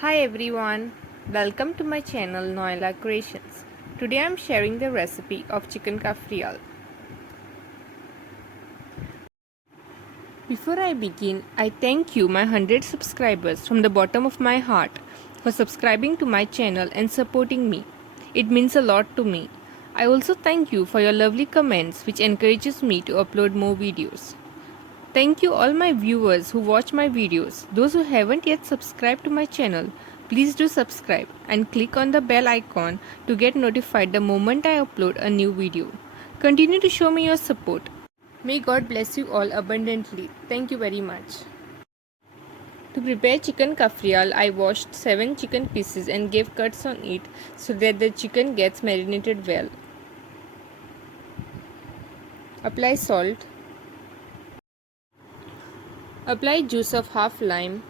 Hi everyone, welcome to my channel Noella Creations. Today I am sharing the recipe of chicken Cafreal. Before I begin, I thank you my 100 subscribers from the bottom of my heart for subscribing to my channel and supporting me. It means a lot to me. I also thank you for your lovely comments which encourages me to upload more videos. Thank you all my viewers who watch my videos. Those who haven't yet subscribed to my channel, please do subscribe and click on the bell icon to get notified the moment I upload a new video. Continue to show me your support. May God bless you all abundantly. Thank you very much. To prepare chicken Cafreal, I washed 7 chicken pieces and gave cuts on it so that the chicken gets marinated well. Apply salt. Apply juice of half lime.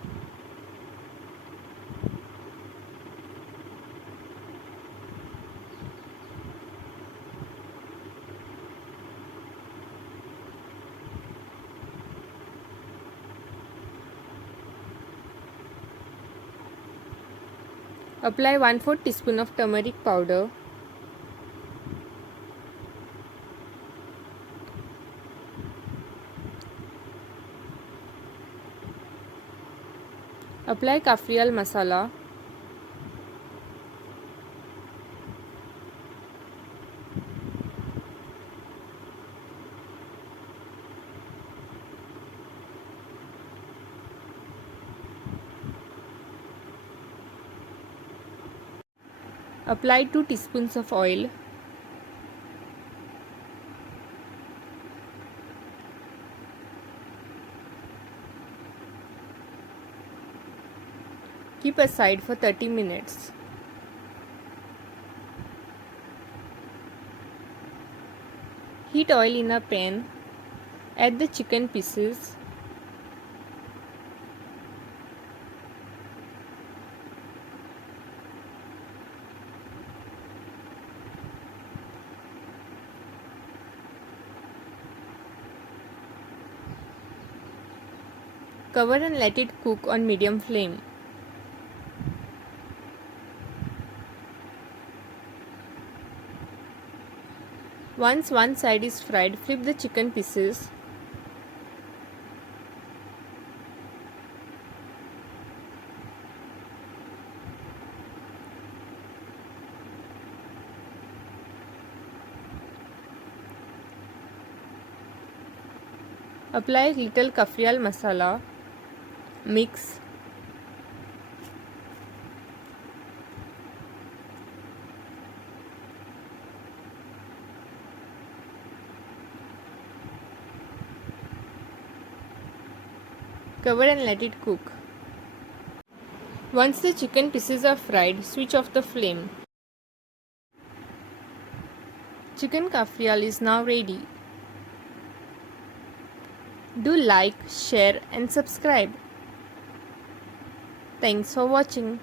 Apply 1/4 teaspoon of turmeric powder. Apply Cafreal masala. Apply 2 teaspoons of oil. Keep aside for 30 minutes. Heat oil in a pan. Add the chicken pieces. Cover and let it cook on medium flame. Once one side is fried, flip the chicken pieces. Apply little Cafreal masala. Mix. Cover and let it cook. Once the chicken pieces are fried, switch off the flame. Chicken Cafreal is now ready. Do like, share and subscribe. Thanks for watching.